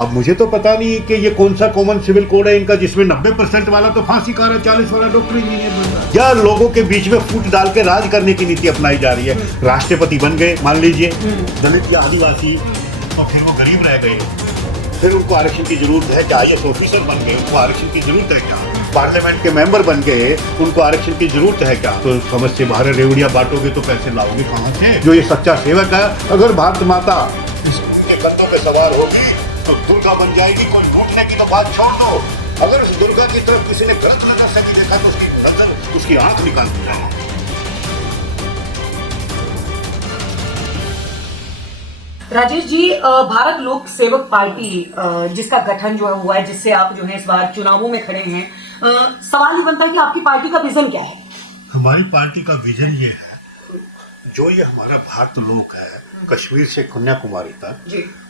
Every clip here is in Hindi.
अब मुझे तो पता नहीं कि ये कौन सा कॉमन सिविल कोड है इनका जिसमें 90% वाला तो फांसी का रहा है, 40 वाला डॉक्टर इंजीनियर बन रहा है। या लोगों के बीच में फूट डाल के राज करने की नीति अपनाई जा रही है। राष्ट्रपति बन गए मान लीजिए, दलित या आदिवासी, तो फिर वो गरीब रह गए, फिर उनको आरक्षण की जरूरत है। IAS ऑफिसर बन गए, उनको आरक्षण की जरूरत है क्या? पार्लियामेंट के मेंबर बन गए, उनको आरक्षण की जरूरत है क्या? तो समझ से बाहर रेवड़िया बांटोगे तो पैसे लाओगे कहाँ से? जो ये सच्चा सेवक है, अगर भारत माता इसके कंधों पे सवार होगी तो दुर्गा बन जाएगी। कोई टूटने की तो बात छोड़ दो, अगर उस दुर्गा की तरफ किसी ने गलत नजर से भी देखा तो उसकी नजर, उसकी आंख निकाल दी जाएगी। राजेश जी, भारत लोक सेवक पार्टी जिसका गठन जो है हुआ है, जिससे आप जो है इस बार चुनावों में खड़े हैं, सवाल ये बनता है कि आपकी पार्टी का विजन क्या है? हमारी पार्टी का विजन ये है, जो ये हमारा भारत लोक है, कश्मीर से कन्याकुमारी तक,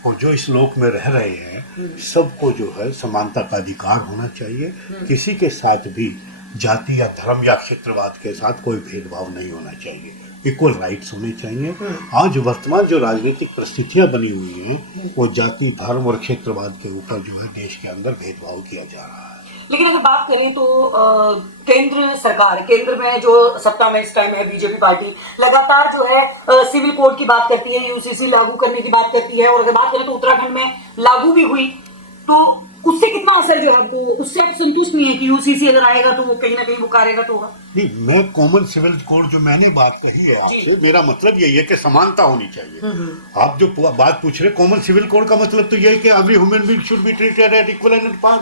और जो इस लोक में रह रहे हैं, सबको जो है समानता का अधिकार होना चाहिए। किसी के साथ भी जाति या धर्म या क्षेत्रवाद के साथ कोई भेदभाव नहीं होना चाहिए। इक्वल राइट्स होने चाहिए। आज वर्तमान जो राजनीतिक परिस्थितियां बनी हुई हैं, वो जाति, धर्म और क्षेत्रवाद के ऊपर जो है देश के अंदर भेदभाव किया जा रहा है। लेकिन अगर बात करें तो केंद्र सरकार, केंद्र में जो सत्ता में इस टाइम है बीजेपी पार्टी, लगातार जो है सिविल कोड की बात करती है, यूसीसी लागू करने की बात करती है, और अगर बात करें तो उत्तराखंड में लागू भी हुई, तो उससे कितना असर जो है वो, उससे आप संतुष्ट नहीं है कि यूसीसी अगर आएगा तो वो कहीं ना कहीं वो करेगा तो होगा? नहीं, मैं कॉमन सिविल कोड जो मैंने बात कही है आपसे, मेरा मतलब यही है कि समानता होनी चाहिए। आप जो बात पूछ रहे कॉमन सिविल कोड का मतलब तो यही है कि every human being should be treated at equal and par,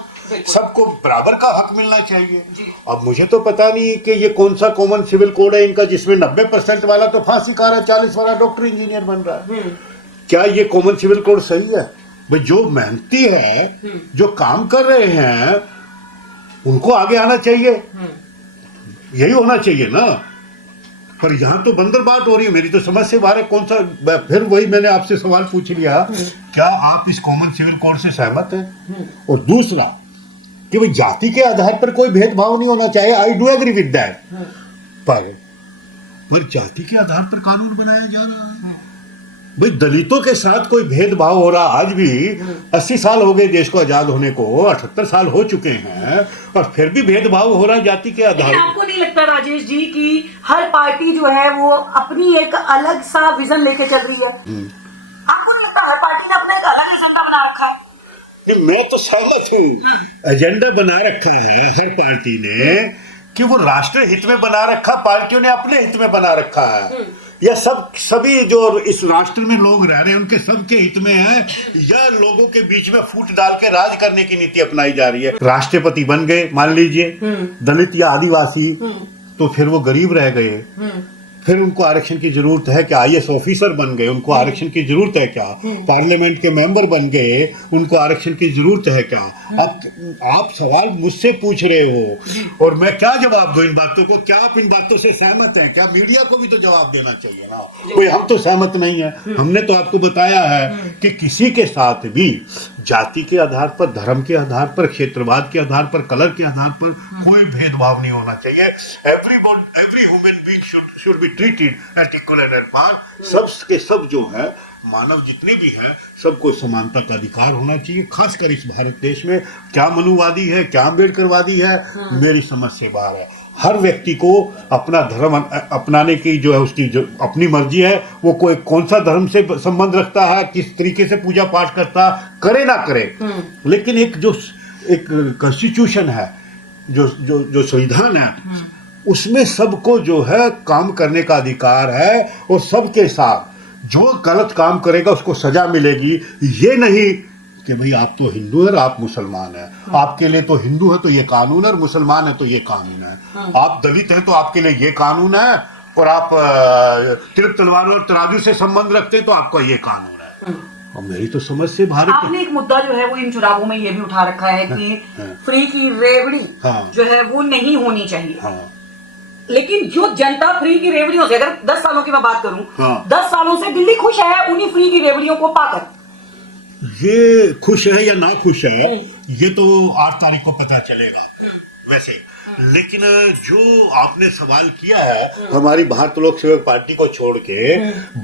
सबको बराबर का हक मिलना चाहिए। अब मुझे तो पता नहीं कि ये कौन सा कॉमन सिविल कोड है इनका जिसमें 90% वाला तो फांसी का रहा है, 40 वाला डॉक्टर इंजीनियर बन रहा है। क्या ये कॉमन सिविल कोड सही है? भाई जो मेहनती है, जो काम कर रहे हैं, उनको आगे आना चाहिए, यही होना चाहिए ना। पर यहाँ तो बंदरबाट हो रही है, मेरी तो समझ से बाहर है। कौन सा, फिर वही मैंने आपसे सवाल पूछ लिया, क्या आप इस कॉमन सिविल कोड से सहमत हैं? और दूसरा कि भाई जाति के आधार पर कोई भेदभाव नहीं होना चाहिए, I do agree with that, पर जाति के आधार पर कानून बनाया जा रहा है। भाई दलितों के साथ कोई भेदभाव हो रहा, आज भी 80 साल हो गए देश को आजाद होने को, 78 साल हो चुके हैं, और फिर भी भेदभाव हो रहा है जाति के आधार पर। आपको नहीं लगता राजेश जी कि हर पार्टी जो है वो अपनी एक अलग सा विजन लेके चल रही है? आपको नहीं लगता हर पार्टी ने अपना एक अलग एजेंडा बना रखा है? मैं तो सहमत हूँ, एजेंडा बना रखा है हर पार्टी ने, कि वो राष्ट्र हित में बना रखा, पार्टियों ने अपने हित में बना रखा है। या सभी जो इस राष्ट्र में लोग रह रहे हैं उनके सबके हित में है, या लोगों के बीच में फूट डाल के राज करने की नीति अपनाई जा रही है। राष्ट्रपति बन गए मान लीजिए, दलित या आदिवासी, तो फिर वो गरीब रह गए, फिर उनको आरक्षण की जरूरत है क्या? IAS ऑफिसर बन गए, उनको आरक्षण की जरूरत है क्या? पार्लियामेंट के मेंबर बन गए, उनको आरक्षण की जरूरत है क्या? आप सवाल मुझसे पूछ रहे हो और मैं क्या जवाब दूं इन बातों को? क्या आप इन बातों से सहमत हैं? क्या मीडिया को भी तो जवाब देना चाहिए ना? कोई हम तो सहमत नहीं है। हमने तो आपको बताया है कि किसी के साथ भी जाति के आधार पर, धर्म के आधार पर, क्षेत्रवाद के आधार पर, कलर के आधार पर कोई भेदभाव नहीं होना चाहिए। Every human being should be treated at equal and par। सब के सब जो है, मानव जितने भी है, सबको समानता का अधिकार होना चाहिए। खासकर इस भारत देश में क्या मनुवादी है, क्या अम्बेडकरवादी है, मेरी समझ से बाहर है। हर व्यक्ति को अपना धर्म अपनाने की जो है, उसकी जो अपनी मर्जी है, वो कोई कौन सा धर्म से संबंध रखता है, किस तरीके से पूजा पाठ करता, करे ना करे, लेकिन एक कॉन्स्टिट्यूशन है, जो संविधान है, उसमें सबको जो है काम करने का अधिकार है, और सबके साथ जो गलत काम करेगा उसको सजा मिलेगी। ये नहीं कि भाई आप तो हिंदू है, आप मुसलमान है, आपके लिए तो हिंदू है तो ये कानून है, और मुसलमान है तो ये कानून है। आप दलित है तो आपके लिए ये कानून है, और आप तिरक तलवार और तराजू से संबंध रखते हैं तो आपका ये कानून है। और मेरी तो समझ से भारत, आपने एक मुद्दा जो है वो इन चुनावों में ये भी उठा रखा है कि फ्री की रेवड़ी जो है वो नहीं होनी चाहिए। लेकिन जो जनता फ्री की रेवड़ियों से, अगर 10 सालों की मैं बात करूं, 10 सालों से दिल्ली खुश है उन्हीं फ्री की रेवड़ियों को पाकर। ये खुश है या ना खुश है, ये तो 8 तारीख को पता चलेगा। वैसे। लेकिन जो आपने सवाल किया है हमारी भारत लोक सेवक पार्टी को छोड़ के,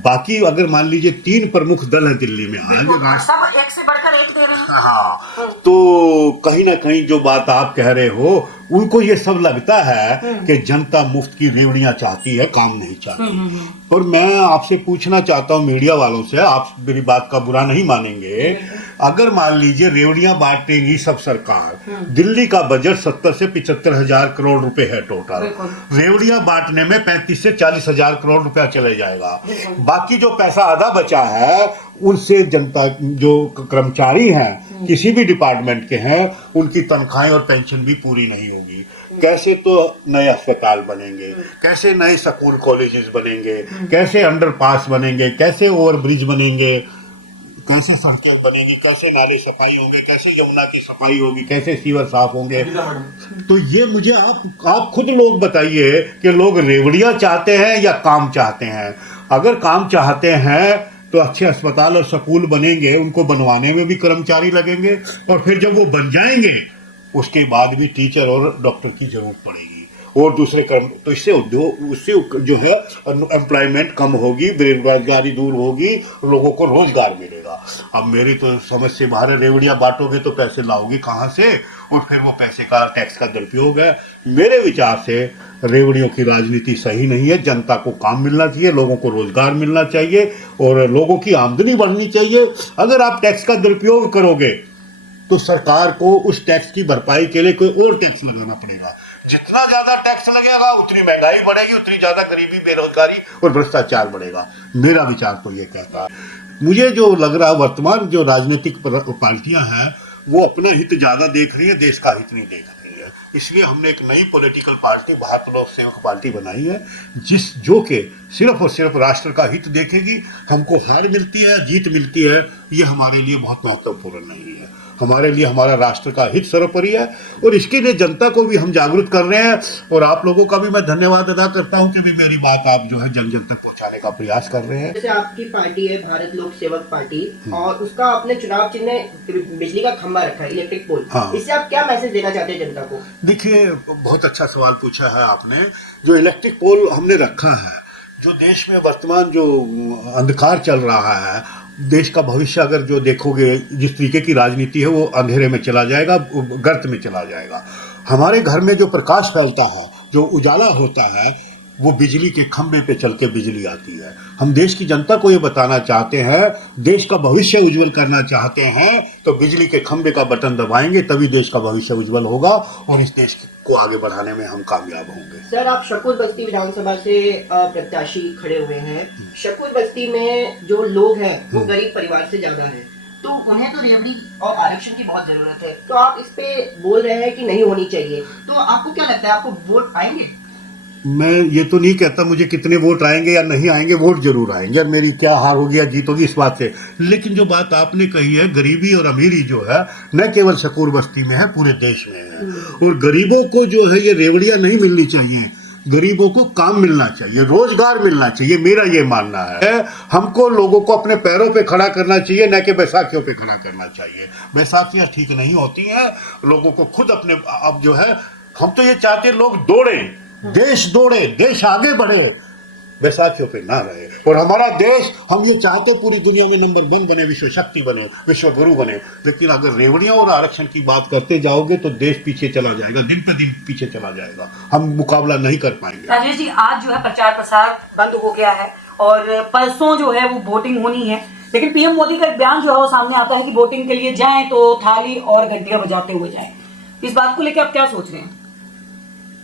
बाकी अगर मान लीजिए 3 प्रमुख दल है दिल्ली में आज सब एक से बढ़कर एक दे रहे हैं। हाँ, तो कहीं ना कहीं जो बात आप कह रहे हो उनको ये सब लगता है कि जनता मुफ्त की रेवड़ियां चाहती है, काम नहीं चाहती। और मैं आपसे पूछना चाहता हूँ मीडिया वालों से, आप मेरी बात का बुरा नहीं मानेंगे, अगर मान लीजिए रेवड़ियां बांटेगी सब सरकार, दिल्ली का बजट 70 से 75 हजार करोड़ रुपए है टोटल, रेवड़ियां बांटने में 35 से 40 हजार करोड़ रुपया चले जाएगा। बाकी जो पैसा आधा बचा है उनसे जनता जो कर्मचारी हैं किसी भी डिपार्टमेंट के हैं उनकी तनख्वाहें और पेंशन भी पूरी नहीं होगी। कैसे तो नए अस्पताल बनेंगे, कैसे नए स्कूल कॉलेजेस बनेंगे, कैसे अंडरपास बनेंगे, कैसे ओवरब्रिज बनेंगे, कैसे सड़कें बनेंगी, कैसे नाले सफाई होंगे, कैसे यमुना की सफाई होगी, कैसे सीवर साफ होंगे। तो ये मुझे आप खुद लोग बताइए कि लोग रेवड़ियां चाहते हैं या काम चाहते हैं। अगर काम चाहते हैं तो अच्छे अस्पताल और स्कूल बनेंगे, उनको बनवाने में भी कर्मचारी लगेंगे, और फिर जब वो बन जाएंगे उसके बाद भी टीचर और डॉक्टर की जरूरत पड़ेगी और दूसरे कर्म, तो इससे उससे जो है एम्प्लॉयमेंट कम होगी, बेरोजगारी दूर होगी, लोगों को रोजगार मिलेगा। अब मेरी तो समझ से बाहर है, रेवड़ियां बांटोगे तो पैसे लाओगे कहाँ से, और फिर वो पैसे का टैक्स का दुरुपयोग है। मेरे विचार से रेवड़ियों की राजनीति सही नहीं है। जनता को काम मिलना चाहिए, लोगों को रोजगार मिलना चाहिए और लोगों की आमदनी बढ़नी चाहिए। अगर आप टैक्स का दुरुपयोग करोगे तो सरकार को उस टैक्स की भरपाई के लिए कोई और टैक्स लगाना पड़ेगा। जितना ज्यादा टैक्स लगेगा उतनी महंगाई बढ़ेगी, उतनी ज्यादा गरीबी, बेरोजगारी और भ्रष्टाचार बढ़ेगा। मेरा विचार तो ये कहता है। मुझे जो लग रहा है वर्तमान जो राजनीतिक पार्टियां हैं वो अपना हित ज्यादा देख रही है, देश का हित नहीं देख रही है। इसलिए हमने एक नई पॉलिटिकल पार्टी भारत लोक सेवक पार्टी बनाई है, जो कि सिर्फ और सिर्फ राष्ट्र का हित देखेगी। हमको हार मिलती है, जीत मिलती है, ये हमारे लिए बहुत महत्वपूर्ण नहीं है। हमारे लिए हमारा राष्ट्र का हित सर्वोपरि है और इसके लिए जनता को भी हम जागरूक कर रहे हैं। और आप लोगों का भी मैं धन्यवाद अदा करता हूं कि भी मेरी बात आप जो है जन जन तक पहुंचाने का प्रयास कर रहे हैं। जैसे आपकी पार्टी है भारत लोक सेवक पार्टी, और उसका अपने चुनाव चिन्ह बिजली का खंभा रखा है, इलेक्ट्रिक पोल। हाँ। इससे आप क्या मैसेज देना चाहते हैं जनता को? देखिए, बहुत अच्छा सवाल पूछा है आपने। जो इलेक्ट्रिक पोल हमने रखा है, जो देश में वर्तमान जो अंधकार चल रहा है, देश का भविष्य अगर जो देखोगे जिस तरीके की राजनीति है वो अंधेरे में चला जाएगा, गर्त में चला जाएगा। हमारे घर में जो प्रकाश फैलता है, जो उजाला होता है, वो बिजली के खंभे पे चल के बिजली आती है। हम देश की जनता को ये बताना चाहते हैं, देश का भविष्य उज्जवल करना चाहते हैं तो बिजली के खंभे का बटन दबाएंगे तभी देश का भविष्य उज्जवल होगा और इस देश को आगे बढ़ाने में हम कामयाब होंगे। सर, आप शकूर बस्ती विधानसभा से प्रत्याशी खड़े हुए हैं। शकूर बस्ती में जो लोग हैं वो गरीब परिवार से ज्यादा है, तो उन्हें तो रेवड़ी और आरक्षण की बहुत जरूरत है। तो आप इस पे बोल रहे हैं कि नहीं होनी चाहिए, तो आपको क्या लगता है, आपको वोट आएंगे? मैं ये तो नहीं कहता मुझे कितने वोट आएंगे या नहीं आएंगे, वोट जरूर आएंगे और मेरी क्या हार होगी या जीत होगी इस बात से। लेकिन जो बात आपने कही है, गरीबी और अमीरी जो है न केवल शकूर बस्ती में है, पूरे देश में है। और गरीबों को जो है ये रेवड़ियां नहीं मिलनी चाहिए, गरीबों को काम मिलना चाहिए, रोजगार मिलना चाहिए, मेरा ये मानना है। हमको लोगों को अपने पैरों पे खड़ा करना चाहिए, न कि बैसाखियों पे खड़ा करना चाहिए। बैसाखियां ठीक नहीं होती हैं, लोगों को खुद अपने अब जो है, हम तो ये चाहते हैं लोग दौड़े, देश आगे बढ़े, बैसाखियों पे ना रहे। और हमारा देश, हम ये चाहते पूरी दुनिया में नंबर 1 बने, विश्व शक्ति बने, विश्व गुरु बने। लेकिन अगर रेवड़ियों और आरक्षण की बात करते जाओगे तो देश पीछे चला जाएगा, दिन पे दिन पीछे चला जाएगा, हम मुकाबला नहीं कर पाएंगे। राजेश जी, आज जो है प्रचार प्रसार बंद हो गया है और परसों जो है वो वोटिंग होनी है, लेकिन पीएम मोदी का एक बयान जो है वो सामने आता है कि वोटिंग के लिए जाएं तो थाली और घंटियां बजाते हुए जाएं। इस बात को लेकर आप क्या सोच रहे हैं?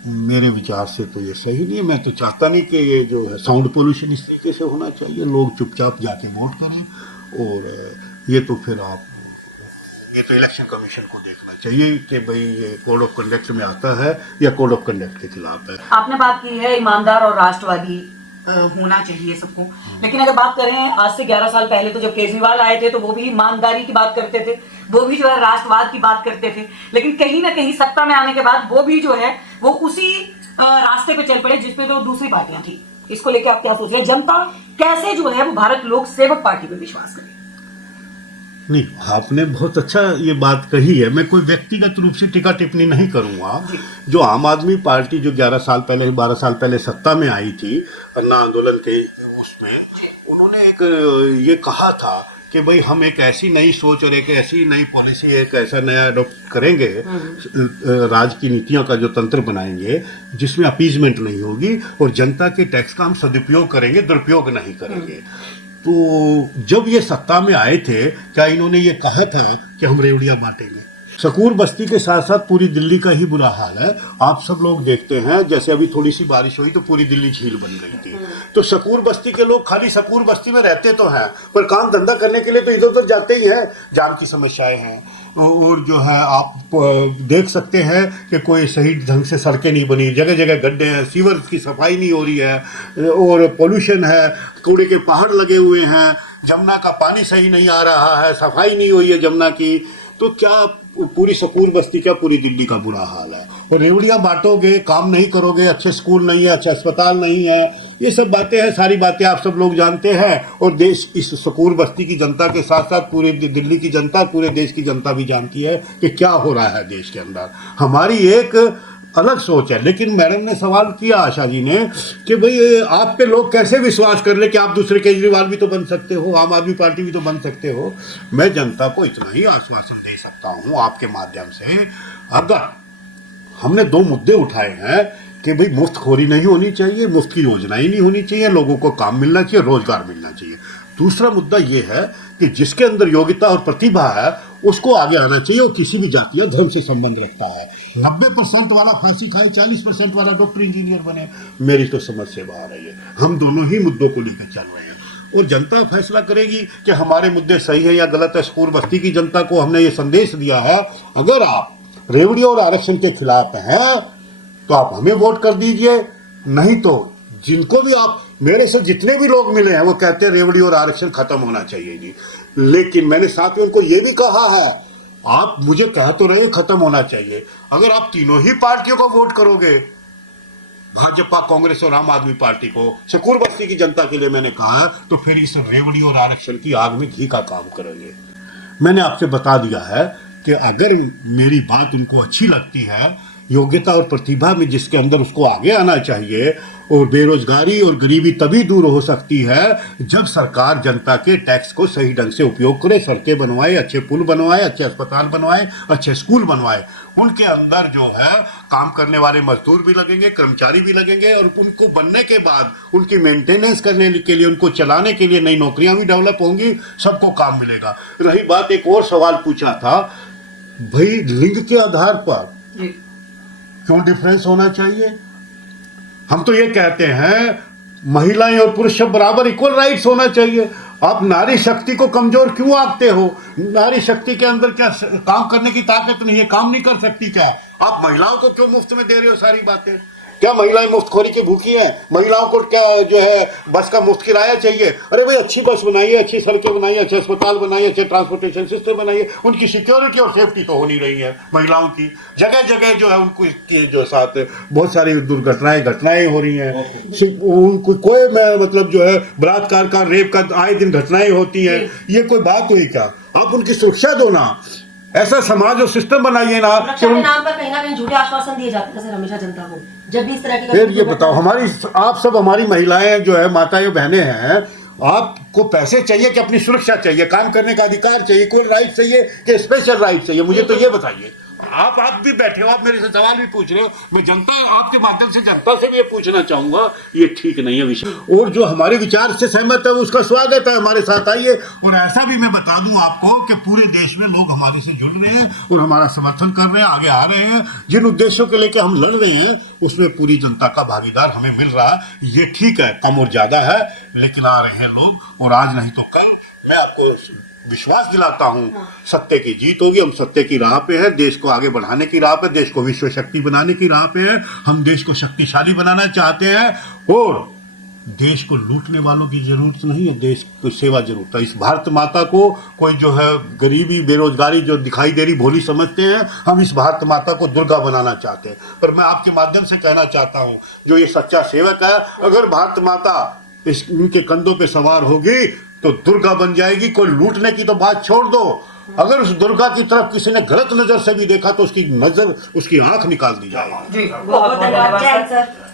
मेरे विचार से तो ये सही नहीं है। मैं तो चाहता नहीं कि ये जो है साउंड पोल्यूशन इस तरीके से होना चाहिए। लोग चुपचाप जाके वोट करें और ये तो फिर ये तो इलेक्शन कमीशन को देखना चाहिए कि भाई ये कोड ऑफ कंडक्ट में आता है या कोड ऑफ कंडक्ट के खिलाफ है। आपने बात की है ईमानदार और राष्ट्रवादी होना चाहिए सबको, लेकिन अगर बात करें आज से 11 साल पहले तो जब केजरीवाल आए थे तो वो भी ईमानदारी की बात करते थे, वो भी जो है राष्ट्रवाद की बात करते थे, लेकिन कहीं ना कहीं सत्ता में आने के बाद वो भी जो है वो उसी रास्ते पे चल पड़े जिसपे तो दूसरी पार्टियां थी। इसको लेकर आप क्या सोच रहे हैं? जनता कैसे जो है वो भारत लोक सेवक पार्टी पे विश्वास करे? नहीं, आपने बहुत अच्छा ये बात कही है। मैं कोई व्यक्तिगत रूप से टीका टिप्पणी नहीं करूंगा। जो आम आदमी पार्टी जो 11 साल पहले 12 साल पहले सत्ता में आई थी अन्ना आंदोलन के उसमें, उन्होंने एक ये कहा था कि भाई हम एक ऐसी नई सोच और एक ऐसी नई पॉलिसी, एक ऐसा नया अडॉप्ट करेंगे, राज की नीतियों का जो तंत्र बनाएंगे जिसमें अपीजमेंट नहीं होगी और जनता के टैक्स का हम सदुपयोग करेंगे, दुरुपयोग नहीं करेंगे। तो जब ये सत्ता में आए थे, क्या इन्होंने ये कहा था कि हम रेवड़ियां बांटेंगे? सकूर बस्ती के साथ साथ पूरी दिल्ली का ही बुरा हाल है। आप सब लोग देखते हैं, जैसे अभी थोड़ी सी बारिश हुई तो पूरी दिल्ली झील बन गई थी। तो सकूर बस्ती के लोग खाली सकूर बस्ती में रहते तो हैं, पर काम धंधा करने के लिए तो इधर उधर जाते ही हैं। जाम की समस्याएं हैं और जो है आप देख सकते हैं कि कोई सही ढंग से सड़कें नहीं बनी, जगह जगह गड्ढे हैं, सीवर की सफाई नहीं हो रही है और पोल्यूशन है, कूड़े के पहाड़ लगे हुए हैं, जमुना का पानी सही नहीं आ रहा है, सफाई नहीं हुई है जमुना की। तो क्या पूरी सकूर बस्ती, क्या पूरी दिल्ली का बुरा हाल है? और रेवड़ियां बांटोगे, काम नहीं करोगे, अच्छे स्कूल नहीं है, अच्छे अस्पताल नहीं है, ये सब बातें हैं, सारी बातें आप सब लोग जानते हैं। और देश इस सकूर बस्ती की जनता के साथ साथ पूरे दिल्ली की जनता, पूरे देश की जनता भी जानती है कि क्या हो रहा है देश के अंदर। हमारी एक अलग सोच है। लेकिन मैडम ने सवाल किया, आशा जी ने, कि भाई आप पे लोग कैसे विश्वास कर ले कि आप दूसरे केजरीवाल भी तो बन सकते हो, आम आदमी पार्टी भी तो बन सकते हो। मैं जनता को इतना ही आश्वासन दे सकता हूं आपके माध्यम से, अगर हमने 2 मुद्दे उठाए हैं कि भाई मुफ्तखोरी नहीं होनी चाहिए, मुफ्त की योजनाएं नहीं होनी चाहिए, लोगों को काम मिलना चाहिए, रोजगार मिलना चाहिए। दूसरा मुद्दा यह है कि जिसके अंदर योग्यता और प्रतिभा है उसको आगे आना चाहिए और किसी भी जाति या धर्म से संबंध रखता है। 90% वाला फांसी खाए, 40% वाला डॉक्टर इंजीनियर बने, मेरी तो समझ से बाहर है ये। हम दोनों ही मुद्दों को लेकर चल रहे हैं और जनता फैसला करेगी कि हमारे मुद्दे सही है या गलत है। सकूर बस्ती की जनता को हमने ये संदेश दिया है, अगर आप रेवड़ी और आरक्षण के खिलाफ हैं तो आप हमें वोट कर दीजिए, नहीं तो जिनको भी आप, मेरे से जितने भी लोग मिले हैं वो कहते हैं रेवड़ी और आरक्षण खत्म होना चाहिए जी। लेकिन मैंने साथ में उनको ये भी कहा है, आप मुझे कह तो रहे खत्म होना चाहिए, अगर आप तीनों ही पार्टियों को वोट करोगे, भाजपा, कांग्रेस और आम आदमी पार्टी को, सकूर बस्ती की जनता के लिए मैंने कहा है, तो फिर इस रेवड़ी और आरक्षण की आग में घी का काम करेंगे। मैंने आपसे बता दिया है कि अगर मेरी बात उनको अच्छी लगती है, योग्यता और प्रतिभा में जिसके अंदर, उसको आगे आना चाहिए। और बेरोजगारी और गरीबी तभी दूर हो सकती है जब सरकार जनता के टैक्स को सही ढंग से उपयोग करे, सड़कें बनवाए, अच्छे पुल बनवाए, अच्छे अस्पताल बनवाए, अच्छे स्कूल बनवाए। उनके अंदर जो है काम करने वाले मजदूर भी लगेंगे, कर्मचारी भी लगेंगे और उनको बनने के बाद उनकी मेंटेनेंस करने के लिए, उनको चलाने के लिए नई नौकरियां भी डेवलप होंगी, सबको काम मिलेगा। रही बात, एक और सवाल पूछा था, भाई लिंग के आधार पर क्यों डिफरेंस होना चाहिए? हम तो ये कहते हैं महिलाएं और पुरुष सब बराबर, इक्वल राइट्स होना चाहिए। आप नारी शक्ति को कमजोर क्यों आंकते हो? नारी शक्ति के अंदर क्या काम करने की ताकत नहीं है? काम नहीं कर सकती क्या? आप महिलाओं को क्यों मुफ्त में दे रहे हो सारी बातें? क्या महिलाएं मुफ्तखोरी की भूखी हैं? महिलाओं को क्या जो है बस का मुफ्त किराया चाहिए? अरे भाई अच्छी बस बनाइए, अच्छी सड़कें बनाइए, अच्छे अस्पताल बनाइए, अच्छे ट्रांसपोर्टेशन सिस्टम बनाइए। उनकी सिक्योरिटी और सेफ्टी तो हो नहीं रही है महिलाओं की। जगह जगह जो है उनको इसके जो साथ बहुत सारी घटनाएं हो रही हैं। उनको कोई मतलब जो है बलात्कार का, रेप का आए दिन घटनाएं होती हैं। ये कोई बात हुई क्या? आप उनकी सुरक्षा दो ना, ऐसा समाज और सिस्टम बनाइए ना। सुरक्षा के नाम पर कहीं ना कहीं झूठे आश्वासन दिए जाते हैं सर हमेशा जनता को, जब भी इस तरह की। फिर ये बताओ, आप सब हमारी महिलाएं जो है, माताएं बहनें हैं, आपको पैसे चाहिए कि अपनी सुरक्षा चाहिए, काम करने का अधिकार चाहिए, कोई राइट चाहिए कि स्पेशल राइट चाहिए? मुझे तो ये बताइए। आप भी बैठे हो, आप मेरे से सवाल भी पूछ रहे हो, मैं जनता, आपके माध्यम से जनता से भी ये पूछना चाहूंगा, ये ठीक नहीं है विषय। और जो हमारे विचार से सहमत है उसका स्वागत है, हमारे साथ आइए। और ऐसा भी मैं बता दूं आपको कि पूरे देश में लोग हमारे से जुड़ रहे हैं और हमारा समर्थन कर रहे हैं, आगे आ रहे हैं। जिन उद्देश्यों के लेके हम लड़ रहे हैं उसमें पूरी जनता का भागीदार हमें मिल रहा है। ये ठीक है, कम और ज्यादा है, लेकिन आ रहे हैं लोग, और आज नहीं तो कल मैं आपको विश्वास दिलाता हूं सत्य की जीत होगी। हम सत्य की राह पे हैं, देश को आगे बढ़ाने की राह पे, देश को विश्व शक्ति बनाने की राह पे हैं। हम देश को शक्तिशाली बनाना चाहते हैं और देश को लूटने वालों की जरूरत नहीं है, देश को सेवा जरूरत है। इस भारत माता को कोई जो है गरीबी, बेरोजगारी जो दिखाई दे रही भोली समझते हैं, हम इस भारत माता को दुर्गा बनाना चाहते हैं। पर मैं आपके माध्यम से कहना चाहता हूं, जो ये सच्चा सेवक है, अगर भारत माता इनके कंधों पे सवार होगी तो दुर्गा बन जाएगी। कोई लूटने की तो बात छोड़ दो, अगर उस दुर्गा की तरफ किसी ने गलत नजर से भी देखा तो उसकी नजर, उसकी आंख निकाल दी जाएगी। जी बहुत धन्यवाद। जय हिंद सर।